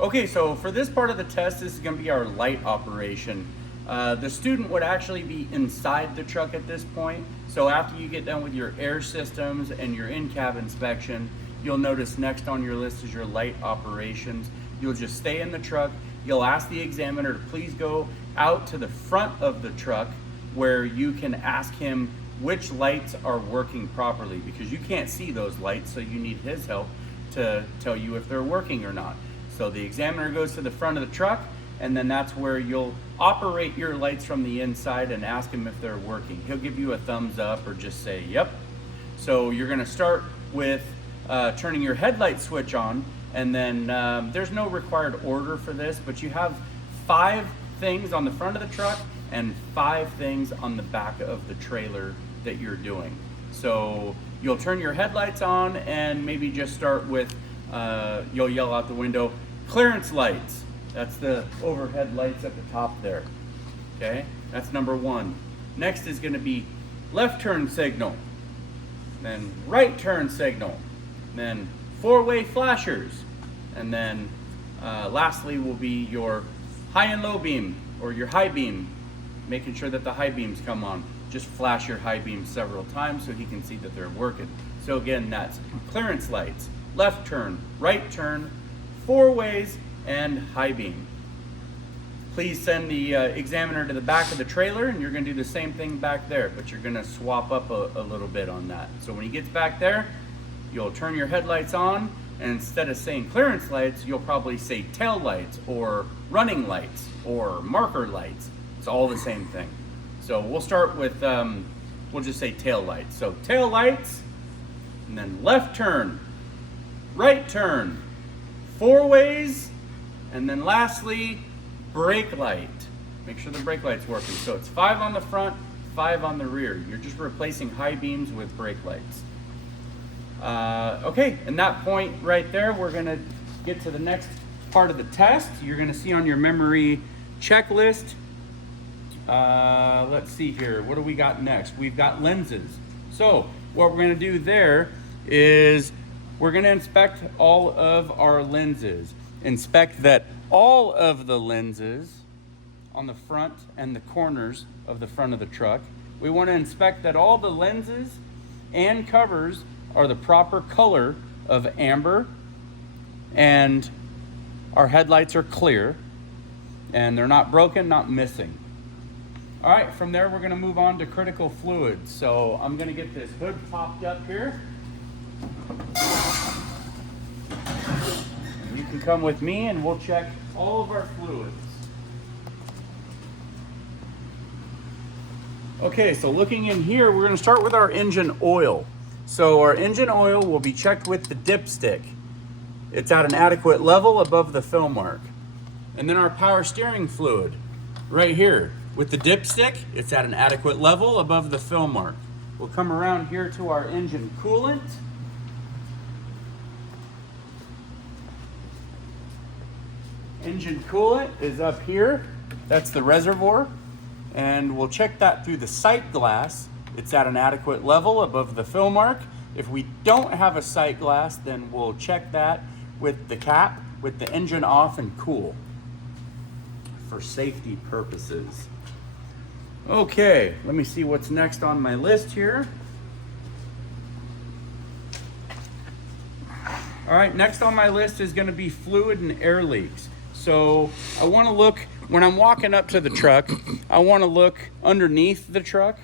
Okay, so for this part of the test, this is going to be our light operation. The student would actually be inside the truck at this point. So after you get done with your air systems and your in-cab inspection, you'll notice next on your list is your light operations. You'll just stay in the truck. You'll ask the examiner to please go out to the front of the truck where you can ask him which lights are working properly, because you can't see those lights, so you need his help to tell you if they're working or not. So the examiner goes to the front of the truck, and then that's where you'll operate your lights from the inside and ask him if they're working. He'll give you a thumbs up or just say, yep. So you're gonna start with turning your headlight switch on, and then there's no required order for this, but you have 5 things on the front of the truck and 5 things on the back of the trailer that you're doing. So you'll turn your headlights on and maybe just start with, you'll yell out the window, clearance lights. That's the overhead lights at the top there. Okay, that's number 1. Next is going to be left turn signal, then right turn signal, then 4-way flashers, and then lastly will be your high and low beam, or your high beam, making sure that the high beams come on. Just flash your high beam several times so he can see that they're working. So again, that's clearance lights, left turn, right turn, 4 ways, and high beam. Please send the examiner to the back of the trailer, and you're going to do the same thing back there, but you're going to swap up a little bit on that. So when he gets back there, you'll turn your headlights on, and instead of saying clearance lights, you'll probably say tail lights or running lights or marker lights. It's all the same thing. So we'll start with, we'll just say tail lights. So tail lights, and then left turn, right turn, 4 ways, and then lastly, brake light. Make sure the brake light's working. So it's 5 on the front, 5 on the rear. You're just replacing high beams with brake lights. Okay, and that point right there, we're gonna get to the next part of the test. You're gonna see on your memory checklist, let's see here, what do we got next? We've got lenses. So what we're gonna do there is we're gonna inspect all of our lenses. Inspect that all of the lenses on the front and the corners of the front of the truck. We wanna inspect that all the lenses and covers are the proper color of amber, and our headlights are clear, and they're not broken, not missing. All right, from there we're gonna move on to critical fluids. So I'm gonna get this hood popped up here. You can come with me and we'll check all of our fluids. Okay, so looking in here, we're gonna start with our engine oil. So our engine oil will be checked with the dipstick. It's at an adequate level above the fill mark. And then our power steering fluid, right here. With the dipstick, it's at an adequate level above the fill mark. We'll come around here to our engine coolant. Engine coolant is up here. That's the reservoir. And we'll check that through the sight glass. It's at an adequate level above the fill mark. If we don't have a sight glass, then we'll check that with the cap, with the engine off and cool, for safety purposes. Okay, let me see what's next on my list here. All right, next on my list is gonna be fluid and air leaks. So I wanna look, when I'm walking up to the truck, I wanna look underneath the truck,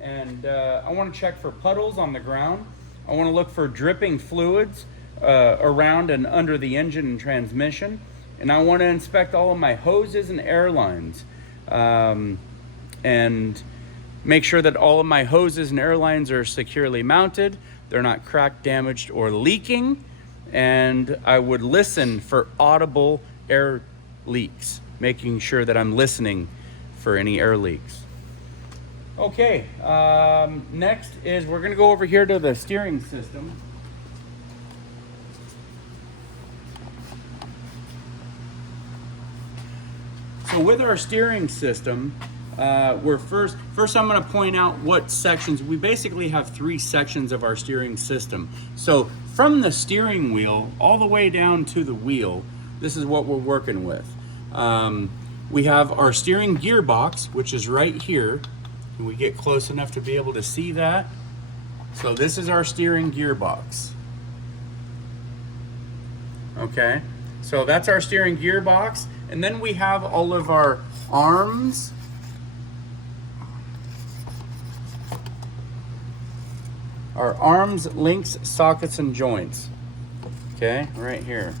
and I wanna check for puddles on the ground. I wanna look for dripping fluids around and under the engine and transmission. And I wanna inspect all of my hoses and air lines. And make sure that all of my hoses and air lines are securely mounted. They're not cracked, damaged, or leaking. And I would listen for audible air leaks, making sure that I'm listening for any air leaks. Okay, next is we're gonna go over here to the steering system. So with our steering system, we're first I'm gonna point out what sections. We basically have 3 sections of our steering system. So from the steering wheel all the way down to the wheel, this is what we're working with. We have our steering gearbox, which is right here. Can we get close enough to be able to see that? So this is our steering gearbox. Okay, so that's our steering gearbox. And then we have all of our arms. Our arms, links, sockets, and joints. Okay, right here.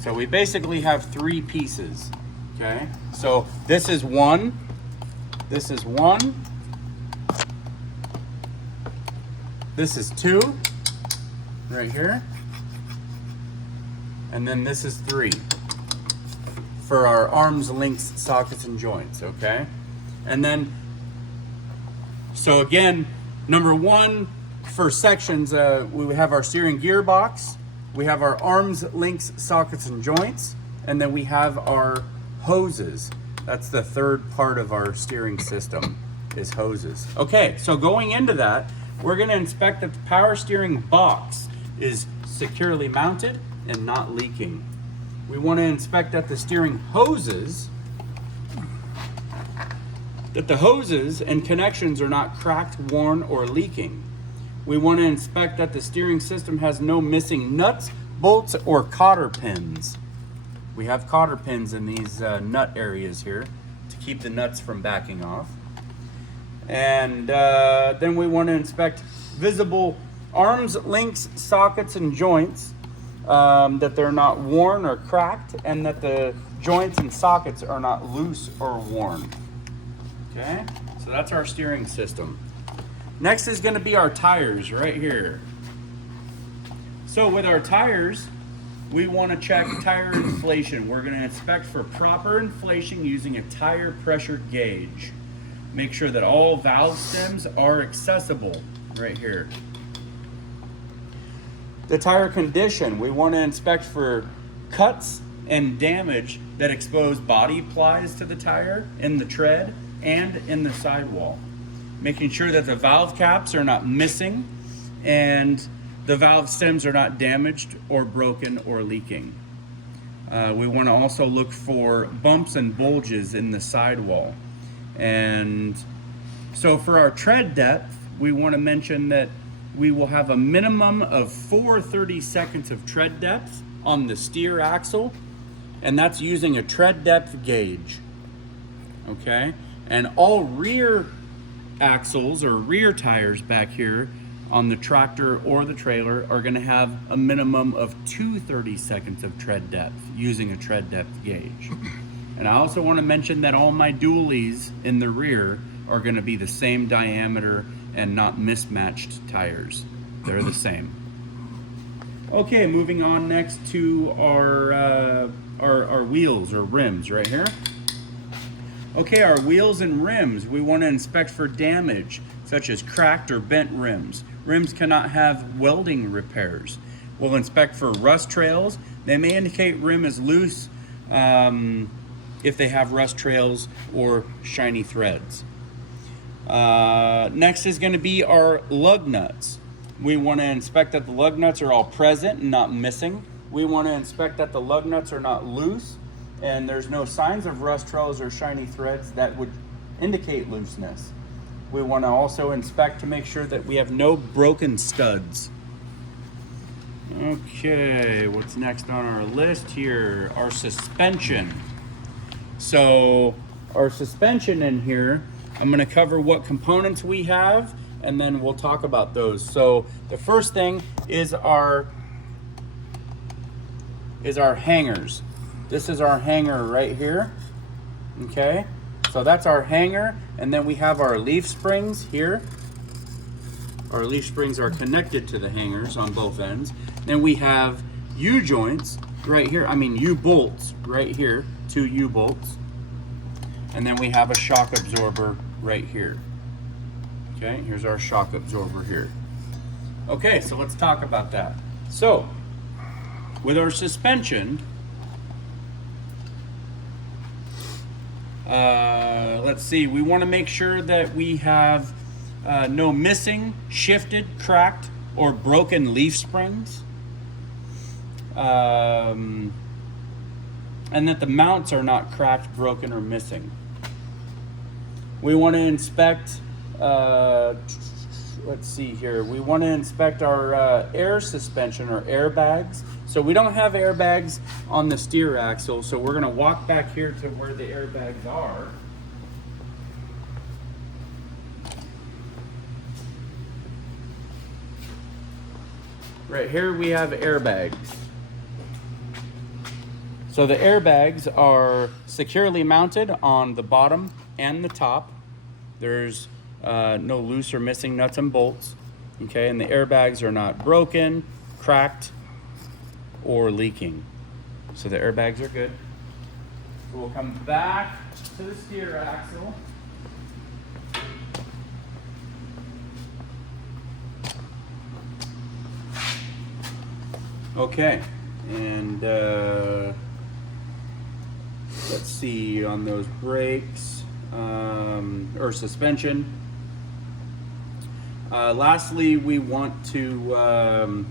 So we basically have 3 pieces. Okay, so this is one, this is 2, right here, and then this is 3 for our arms, links, sockets, and joints. Okay, and then, so again, number 1 for sections, we have our steering gearbox, we have our arms, links, sockets, and joints, and then we have our hoses. That's the 3rd part of our steering system, is hoses. Okay, so going into that, we're going to inspect that the power steering box is securely mounted and not leaking. We want to inspect that the steering hoses, that the hoses and connections are not cracked, worn, or leaking. We want to inspect that the steering system has no missing nuts, bolts, or cotter pins. We have cotter pins in these nut areas here to keep the nuts from backing off. And then we want to inspect visible arms, links, sockets, and joints, that they're not worn or cracked, and that the joints and sockets are not loose or worn. Okay, so that's our steering system. Next is going to be our tires right here. So with our tires, we want to check tire inflation. We're going to inspect for proper inflation using a tire pressure gauge. Make sure that all valve stems are accessible right here. The tire condition, we want to inspect for cuts and damage that expose body plies to the tire in the tread and in the sidewall. Making sure that the valve caps are not missing and the valve stems are not damaged or broken or leaking. We want to also look for bumps and bulges in the sidewall. And so for our tread depth, we want to mention that we will have a minimum of 4/32 of tread depth on the steer axle, and that's using a tread depth gauge. Okay, and all rear axles or rear tires back here on the tractor or the trailer are going to have a minimum of 2/32 of tread depth using a tread depth gauge. And I also want to mention that all my dualies in the rear are going to be the same diameter and not mismatched tires. They're the same. Okay, moving on next to our wheels or rims right here. Okay, our wheels and rims, we want to inspect for damage, such as cracked or bent rims. Rims cannot have welding repairs. We'll inspect for rust trails. They may indicate rim is loose if they have rust trails or shiny threads. Next is going to be our lug nuts. We want to inspect that the lug nuts are all present and not missing. We want to inspect that the lug nuts are not loose and there's no signs of rust trails or shiny threads that would indicate looseness. We want to also inspect to make sure that we have no broken studs. Okay, what's next on our list here? Our suspension. So our suspension in here, I'm going to cover what components we have and then we'll talk about those. So the first thing is our hangers. This is our hanger right here. Okay, so that's our hanger, and then we have our leaf springs here. Our leaf springs are connected to the hangers on both ends. Then we have U-joints right here, U-bolts right here, 2 U-bolts. And then we have a shock absorber right here. Okay, here's our shock absorber here. Okay, so let's talk about that. So, with our suspension, let's see, we want to make sure that we have no missing, shifted, cracked, or broken leaf springs. and that the mounts are not cracked, broken, or missing. We want to inspect, let's see here, we want to inspect our air suspension or airbags. So we don't have airbags on the steer axle, so we're going to walk back here to where the airbags are. Right here we have airbags. So the airbags are securely mounted on the bottom and the top. There's no loose or missing nuts and bolts. Okay, and the airbags are not broken, cracked, or leaking. So the airbags are good. We'll come back to the steer axle. Okay, and let's see on those brakes or suspension. Lastly, we want to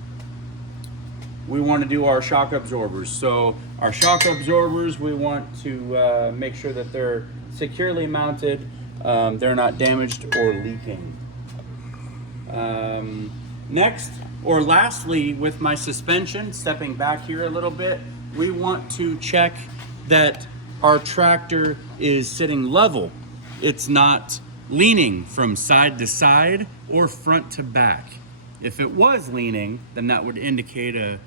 do our shock absorbers. So our shock absorbers, we want to make sure that they're securely mounted, they're not damaged or leaking. Next, or lastly, with my suspension, stepping back here a little bit, we want to check that our tractor is sitting level. It's not leaning from side to side or front to back. If it was leaning, then that would indicate a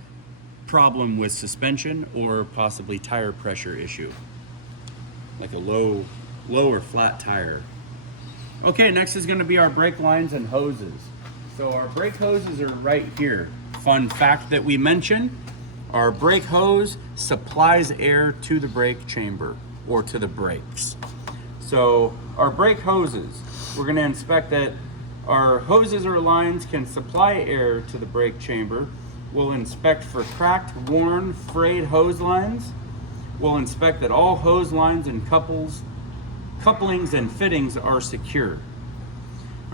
problem with suspension or possibly tire pressure issue, like a low or flat tire. Okay, next is going to be our brake lines and hoses. So our brake hoses are right here. Fun fact that we mentioned, our brake hose supplies air to the brake chamber or to the brakes. So our brake hoses, we're going to inspect that our hoses or lines can supply air to the brake chamber. We'll inspect for cracked, worn, frayed hose lines. We'll inspect that all hose lines and couplings and fittings are secure.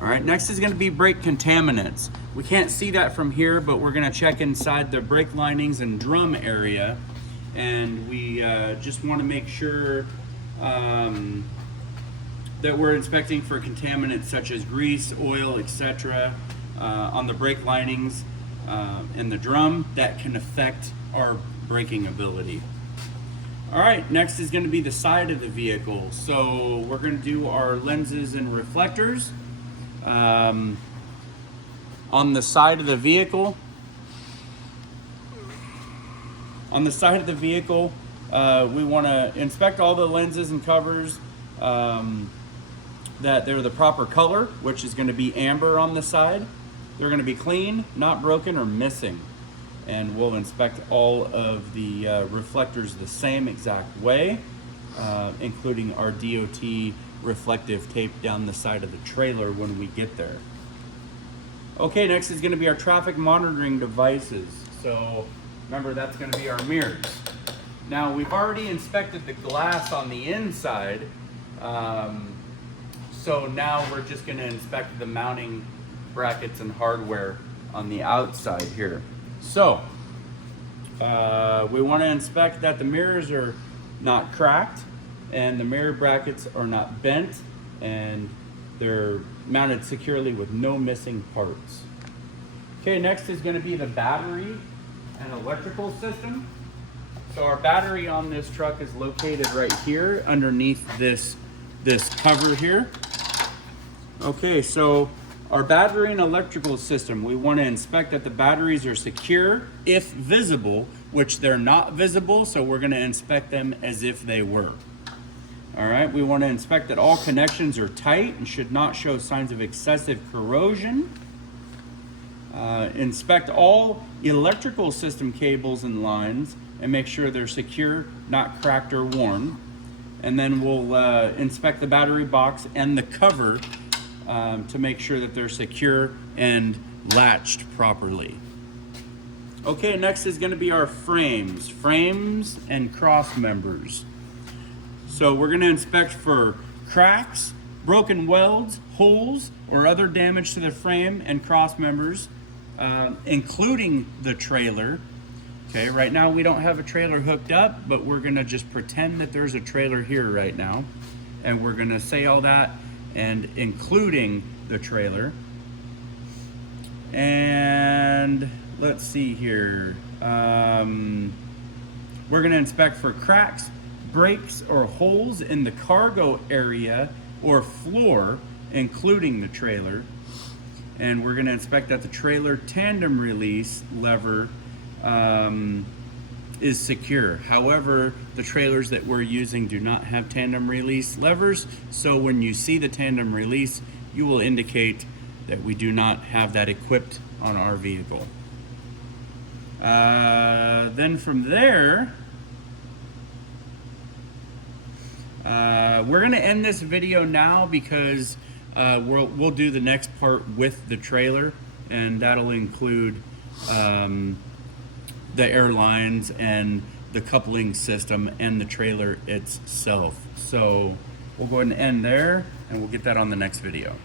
All right, next is going to be brake contaminants. We can't see that from here, but we're going to check inside the brake linings and drum area, and we just want to make sure that we're inspecting for contaminants such as grease, oil, etc. On the brake linings and the drum that can affect our braking ability. All right, next is going to be the side of the vehicle. So we're going to do our lenses and reflectors. On the side of the vehicle, we want to inspect all the lenses and covers, that they're the proper color, which is going to be amber on the side. They're going to be clean, not broken or missing. And we'll inspect all of the reflectors the same exact way, including our DOT reflective tape down the side of the trailer when we get there. Okay, next is going to be our traffic monitoring devices. So remember, that's going to be our mirrors. Now we've already inspected the glass on the inside, so now we're just going to inspect the mounting brackets and hardware on the outside here. So we want to inspect that the mirrors are not cracked and the mirror brackets are not bent and they're mounted securely with no missing parts. Okay, next is going to be the battery and electrical system. So our battery on this truck is located right here underneath this cover here. Okay, so our battery and electrical system, we want to inspect that the batteries are secure if visible, which they're not visible, so we're going to inspect them as if they were. All right, we want to inspect that all connections are tight and should not show signs of excessive corrosion. Inspect all electrical system cables and lines and make sure they're secure, not cracked or worn. And then we'll inspect the battery box and the cover to make sure that they're secure and latched properly. Okay, next is going to be our frames and cross members. So we're going to inspect for cracks, broken welds, holes, or other damage to the frame and cross members, including the trailer. Okay, right now we don't have a trailer hooked up, but we're gonna just pretend that there's a trailer here right now. And we're gonna say all that and including the trailer. And let's see here. We're gonna inspect for cracks, breaks, or holes in the cargo area or floor, including the trailer. And we're gonna inspect that the trailer tandem release lever is secure. However, the trailers that we're using do not have tandem release levers, so when you see the tandem release, you will indicate that we do not have that equipped on our vehicle. Then from there, we're gonna end this video now because we'll do the next part with the trailer, and that'll include the airlines and the coupling system and the trailer itself. So we'll go ahead and end there, and we'll get that on the next video.